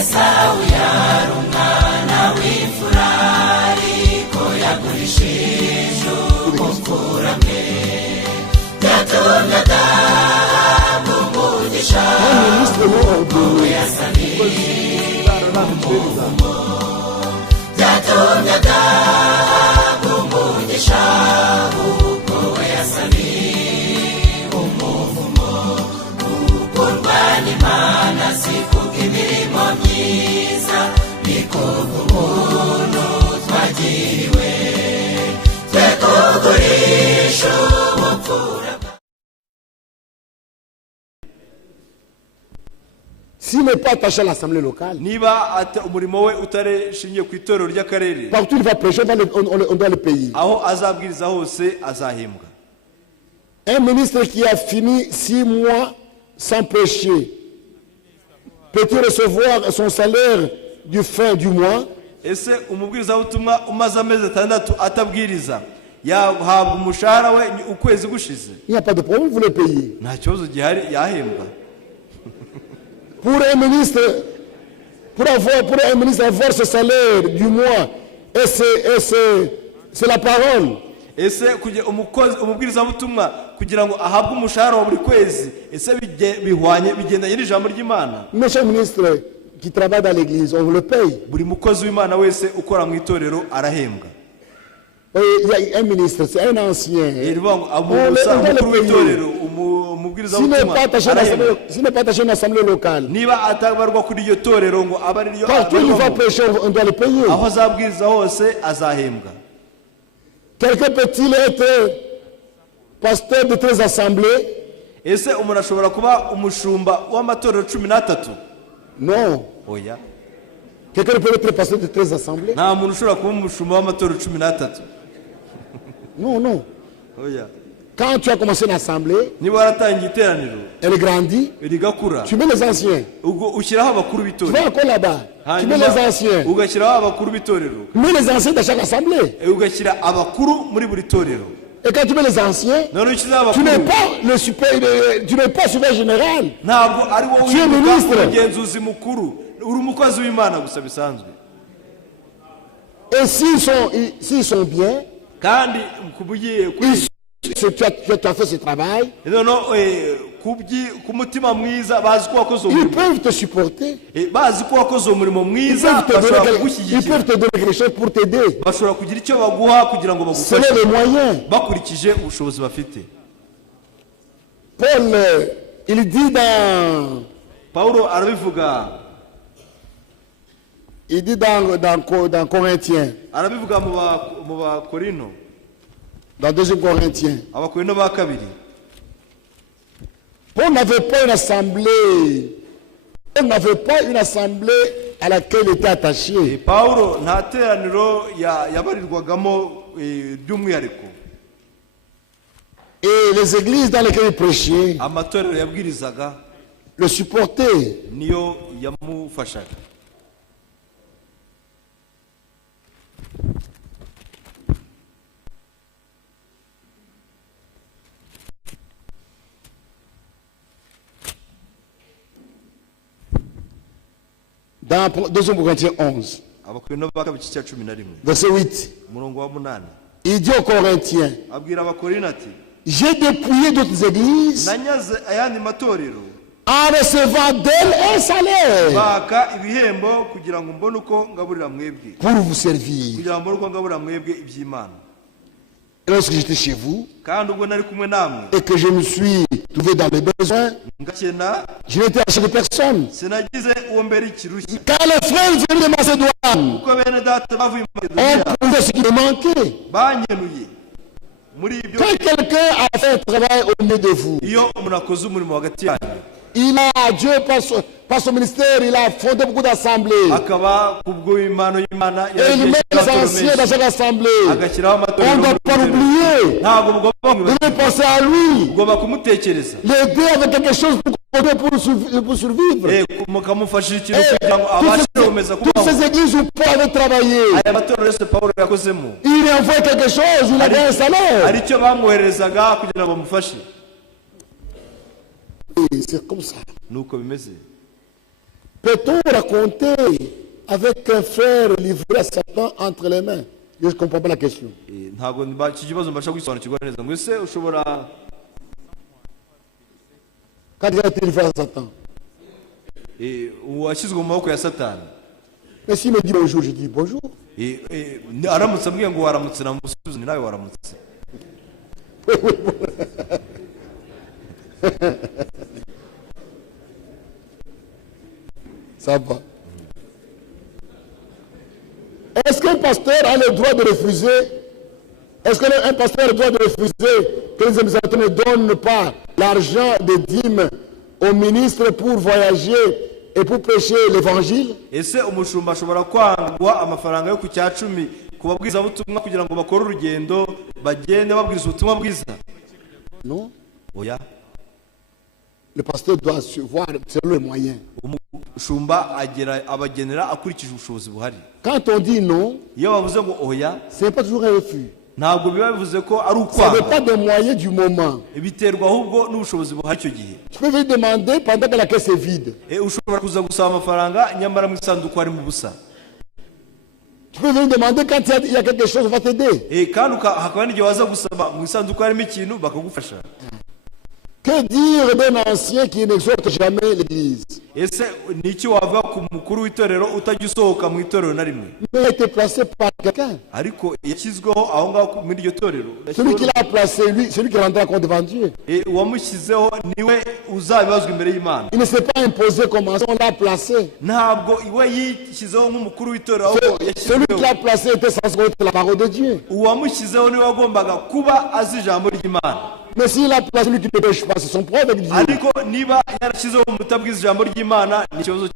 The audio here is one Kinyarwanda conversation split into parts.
Esawu yari umwana w'imfura ariko yagurishije ubupfura bwe byatumye adahabwa umugisha kuko yasabiye umuvumo byatumye adahabwa umugisha kuko yasabiye umuvumo gukorwa n'Imana si kubw'imirimo myiza niko kubw'ubuntu twagiriwe twe kugurisha ubupfura. S'il n'est pas attaché à l'assemblée locale, partout il va prêcher, on doit le payer. Un ministre qui a fini 6 mois sans prêcher, peut-il recevoir son salaire du fin du mois? Il n'y a pas de problème, vous le payez. Pour un ministre avoir ce salaire du mois, et c'est la parole. Monsieur le ministre qui travaille dans l'église, on le paye. Il y a un ministre, c'est un ancien. On doit le payer. S'il n'est pas attaché à une assemblée locale, partout il va prêcher, on doit le payer. Quelqu'un peut-il être pasteur de 13 assemblées? Non. Quelqu'un peut être pasteur de 13 assemblées? Non, non. Quand tu as commencé une assemblée, elle grandit, tu mets les anciens. Tu vas encore là-bas, tu mets les anciens. Mets les anciens dans chaque assemblée. Et quand tu mets les anciens, tu n'es pas le super général. Tu es ministre. Et s'ils sont bien, tu as fait ce travail, ils peuvent te supporter. Ils peuvent te donner quelque chose pour t'aider. C'est les moyens. Paul, il dit dans Corinthiens, dans 2 Corinthiens, Paul n'avait pas une assemblée. Paul n'avait pas une assemblée à laquelle il était attaché. Et les églises dans lesquelles il prêchait le supportaient. Dans 2 Corinthiens 11, verset 8, il dit aux Corinthiens, j'ai dépouillé d'autres églises en recevant d'elles un salaire pour vous servir. Et lorsque j'étais chez vous et que je me suis trouvé dans les besoins, je n'étais acheté de personne. Quand les frères venaient de Macédoine, on trouvait ce qui me manquait. Quand quelqu'un a fait un travail au milieu de vous, il a, Dieu, par son ministère, il a fondé beaucoup d'assemblées. Et il met les anciens dans chaque assemblée. On ne doit pas l'oublier. On doit penser à lui. L'aider avec quelque chose pour survivre. Et toutes ces églises où Paul avait travaillé, il lui envoie quelque chose, il a gagné un salaire. C'est comme ça. Peut-on raconter avec un frère livré à Satan entre les mains? Je ne comprends pas la question. Quand il a été livré à Satan. Mais s'il me dit bonjour, je dis bonjour. Ça va. Est-ce qu'un pasteur a le droit de refuser? Est-ce qu'un pasteur a le droit de refuser que les administrateurs ne donnent pas l'argent des dîmes aux ministres pour voyager et pour prêcher l'évangile? Non. Le pasteur doit se voir selon les moyens. Quand on dit non, ce n'est pas toujours un refus. Ça ne dépend des moyens du moment. Tu peux venir demander pendant que la caisse est vide. Tu peux venir demander quand il y a quelque chose, on va t'aider. Que dire d'un ancien qui n'exhorte jamais l'église? Mais il a été placé par quelqu'un. Celui qui l'a placé, celui qui rendra compte devant Dieu. Il ne s'est pas imposé comme ancien, on l'a placé. Celui qui l'a placé était censé être la parole de Dieu. Mais s'il a placé celui qui ne pêche pas, c'est son problème avec Dieu.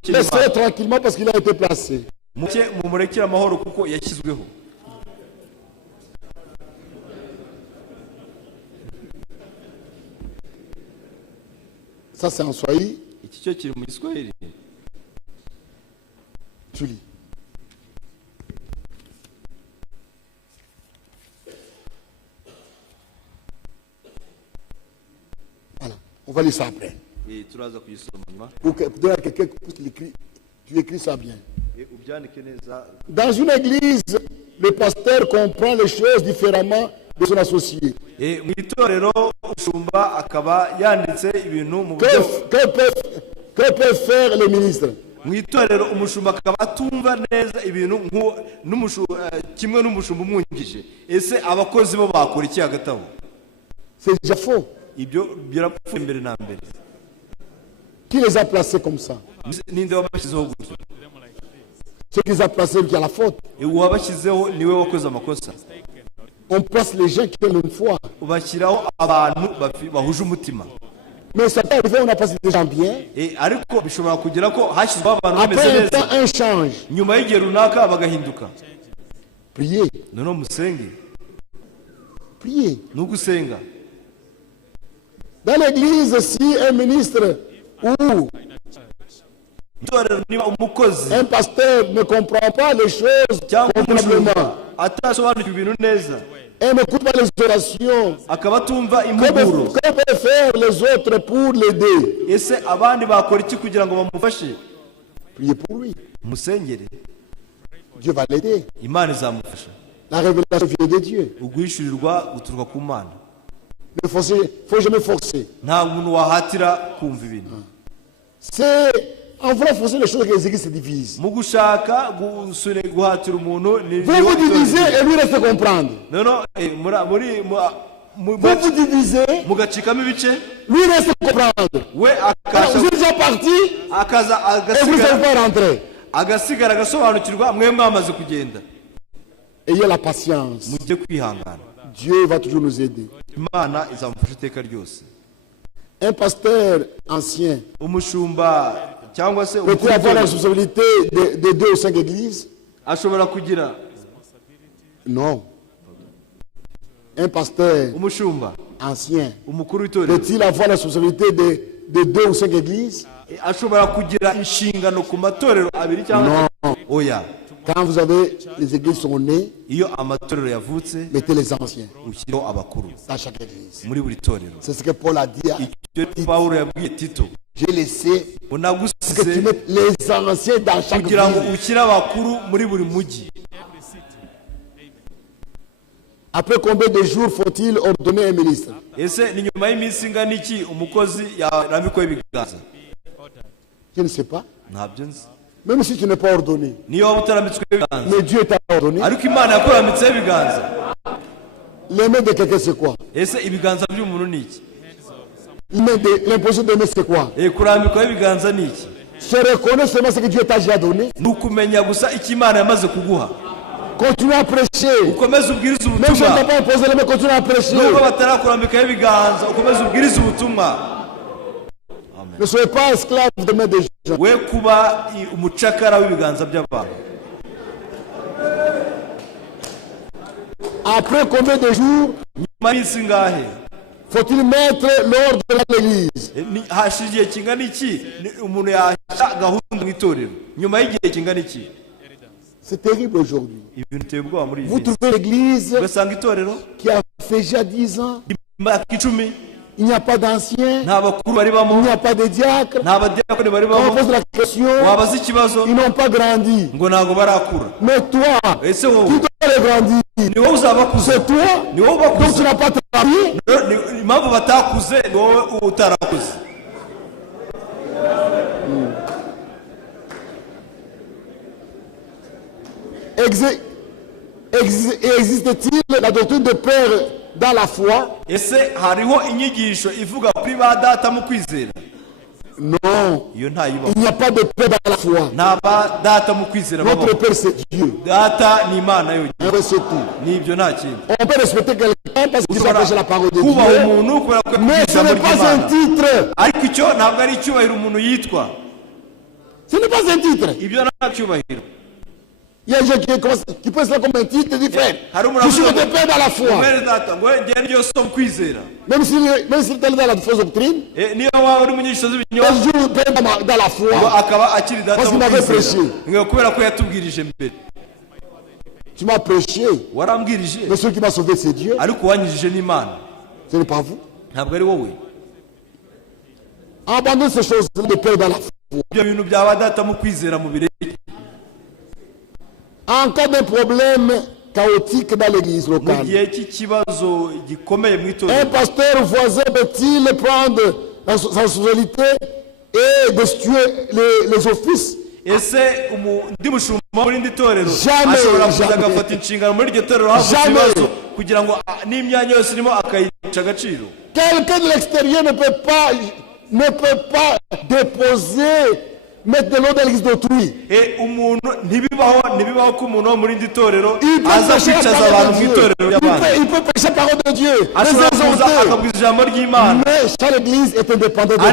Laissez-le tranquillement parce qu'il a été placé. Ça c'est en Swahili. Tu lis. On va lire ça après. Pour donner à quelqu'un qui écrit, tu écris ça bien. Dans une église, le pasteur comprend les choses différemment de son associé. Que peuvent faire les ministres? C'est déjà faux. Qui les a placés comme ça? Ceux qui les a placés qui a la faute. On place les gens qui ont une foi. Mais ça peut arriver, on a placé des gens bien. Après un temps, un change. Priez. Priez. Dans l'église, si un ministre ou un pasteur ne comprend pas les choses complètement et n'écoute pas les orations, que peuvent faire les autres pour l'aider? Priez pour lui. Dieu va l'aider. La révélation vient de Dieu. Il ne faut jamais forcer. C'est en voulant forcer les choses que les églises se divisent. Vous vous divisez et lui reste comprendre. Vous vous divisez, lui reste comprendre. Vous êtes déjà parti et vous n'avez pas rentré. Ayez la patience. Dieu va toujours nous aider. Un pasteur ancien peut-il avoir la responsabilité de 2 ou 5 églises? Non. Un pasteur ancien peut-il avoir la responsabilité de 2 ou 5 églises? Non. Quand vous avez les églises sont nées, mettez les anciens dans chaque église. C'est ce que Paul a dit à Tito. J'ai laissé que tu mettes les anciens dans chaque ville. Après combien de jours faut-il ordonner un ministre? Je ne sais pas. Même si tu n'es pas ordonné. Mais Dieu t'a ordonné. Les mains de quelqu'un c'est quoi? L'imposition de main c'est quoi? Se reconnaître seulement ce que Dieu t'a déjà donné. Continue à prêcher. Même si on t'a pas imposé les mains, continue à prêcher. Ne soyez pas esclave de main des gens. Après combien de jours faut-il mettre l'ordre dans l'église? C'est terrible aujourd'hui. Vous trouvez l'église qui a fait déjà 10 ans. Il n'y a pas d'anciens, il n'y a pas de diacres. On pose la question, ils n'ont pas grandi. Mais toi, qui dois grandir? C'est toi, donc tu n'as pas travaillé. Existe-t-il la doctrine de père dans la foi? Non, il n'y a pas de père dans la foi. Notre père c'est Dieu. C'est tout. On peut respecter quelqu'un parce qu'il s'appelle la parole de Dieu, mais ce n'est pas un titre. Ce n'est pas un titre. Il y a des gens qui pensent ça comme un titre différent. Je suis le père dans la foi. Même s'il est dans la fausse doctrine, je suis le père dans la foi. Parce qu'il m'avait prêché. Tu m'as prêché. Mais celui qui m'a sauvé, c'est Dieu. Ce n'est pas vous. Abandonne ces choses-là de père dans la foi. En cas de problème chaotique dans l'église locale, un pasteur voisin peut-il prendre sa responsabilité et destituer les offices? Jamais. Quelqu'un de l'extérieur ne peut pas déposer, mettre de l'eau dans l'église d'autrui. Il peut prêcher la parole de Dieu. Mais chaque église est indépendante de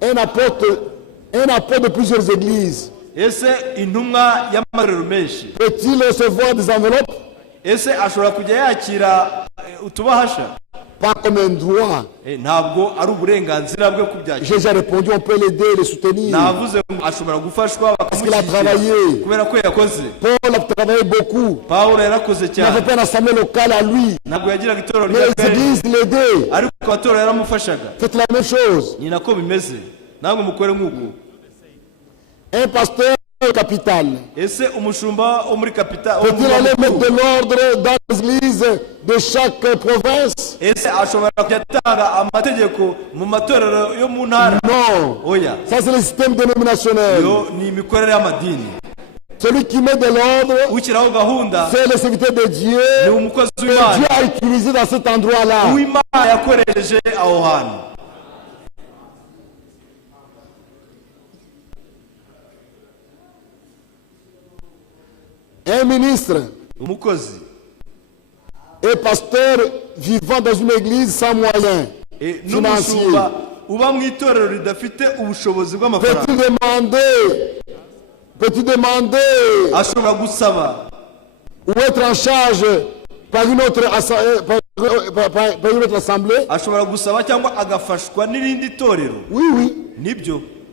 un apôtre de plusieurs églises peut-il recevoir des enveloppes? Pas comme un droit. J'ai déjà répondu, on peut l'aider, le soutenir. Parce qu'il a travaillé. Paul a travaillé beaucoup. Il n'avait pas une assemblée locale à lui. Mais les églises l'aidaient. Faites la même chose. Un pasteur capital. Peut-il aller mettre de l'ordre dans l'église de chaque province? Non. Ça c'est le système dénominationnel. Celui qui met de l'ordre, c'est le serviteur de Dieu. Que Dieu a utilisé dans cet endroit-là. Un ministre et pasteur vivant dans une église sans moyens financiers, peut-il demander ou être en charge par une autre assemblée? Oui.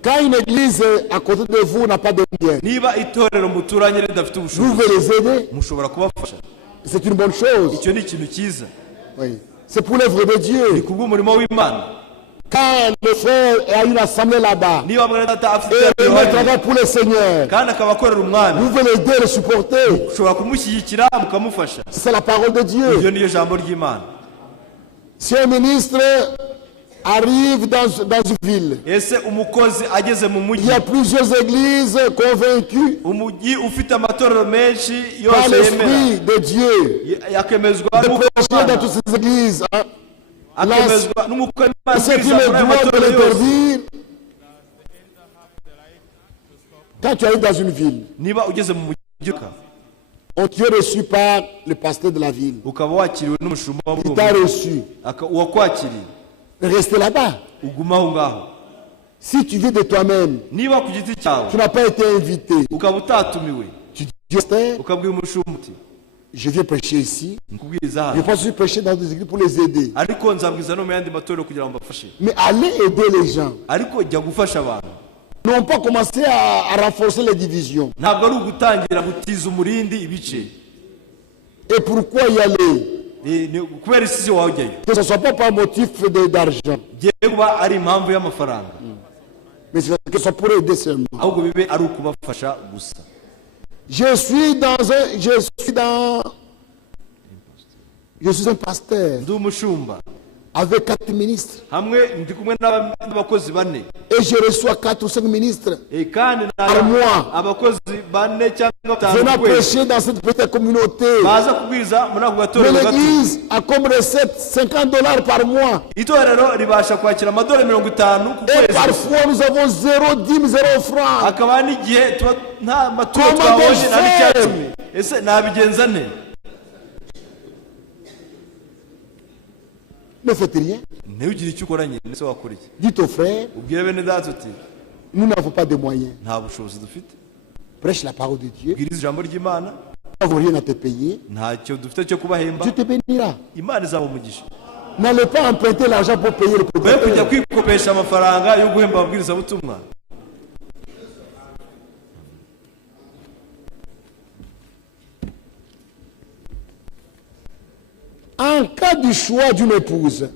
Quand une église à côté de vous n'a pas de moyens, vous pouvez les aider. C'est une bonne chose. Oui. C'est pour l'œuvre de Dieu. Quand le frère a une assemblée là-bas, et il travaille pour le Seigneur, vous voulez l'aider, le supporter. C'est la parole de Dieu. Si un ministre arrive dans une ville, il y a plusieurs églises convaincues par l'Esprit de Dieu de prêcher dans toutes ces églises. C'est qui le droit de l'interdire. Quand tu arrives dans une ville, on t'a reçu par le pasteur de la ville. Il t'a reçu. Restez là-bas. Si tu viens de toi-même, tu n'as pas été invité. Tu dis, je viens prêcher ici. Je pense que je prêcher dans des églises pour les aider. Mais allez aider les gens. N'ont pas commencé à renforcer les divisions. Et pourquoi y aller? Que ce ne soit pas par motif d'argent. Mais que ce soit pour aider seulement. Je suis un pasteur avec 4 ministres. Et je reçois 4 ou 5 ministres par mois. Venant prêcher dans cette petite communauté. Mais l'église a comme recette $50 par mois. Et parfois nous avons 0 dîmes, 0 francs. Comment faire? Ne faites rien. Dites aux frères, nous n'avons pas de moyens. Prêche la parole de Dieu. Nous n'avons rien à te payer. Dieu te bénira. N'allez pas emprunter l'argent pour payer le prédicateur. En cas du choix d'une épouse,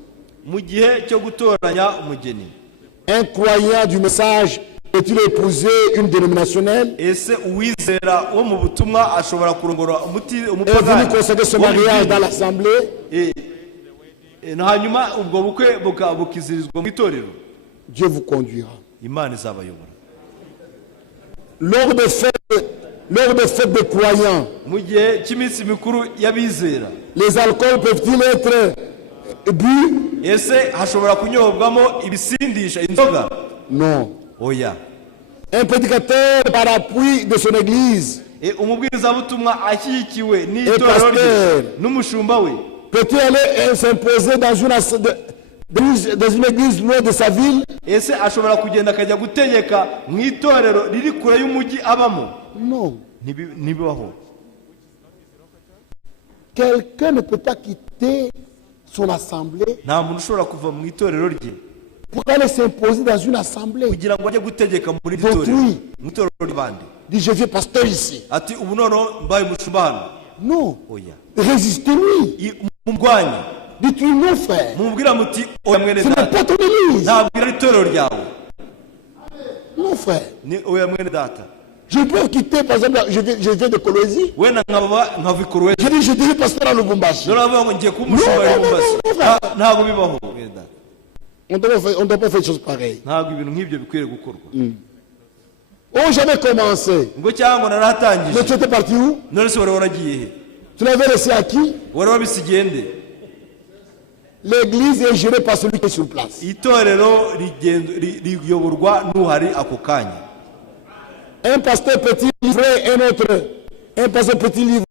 un croyant du message peut-il épouser une dénominationnelle? Est venu consacrer ce mariage dans l'assemblée? Dieu vous conduira. Lors des fêtes des croyants, les alcools peuvent-ils être bu? Non. Un prédicateur par appui de son église et pasteur peut-il aller s'imposer dans une église loin de sa ville? Non. Quelqu'un ne peut pas quitter son assemblée pour aller s'imposer dans une assemblée d'autrui. Dit, je viens pasteur ici. Non. Résistez-lui. Dites-lui non, frère. Ce n'est pas ton église. Non, frère. Je peux quitter, par exemple, je viens de Kolwezi. Je dis, je deviens pasteur à Lubumbashi. On ne doit pas faire des choses pareilles. Oh, j'avais commencé. Mais tu étais parti où? Tu l'avais laissé à qui? L'église est gérée par celui qui est sur place. Un pasteur peut-il livrer un autre? Un pasteur peut-il livrer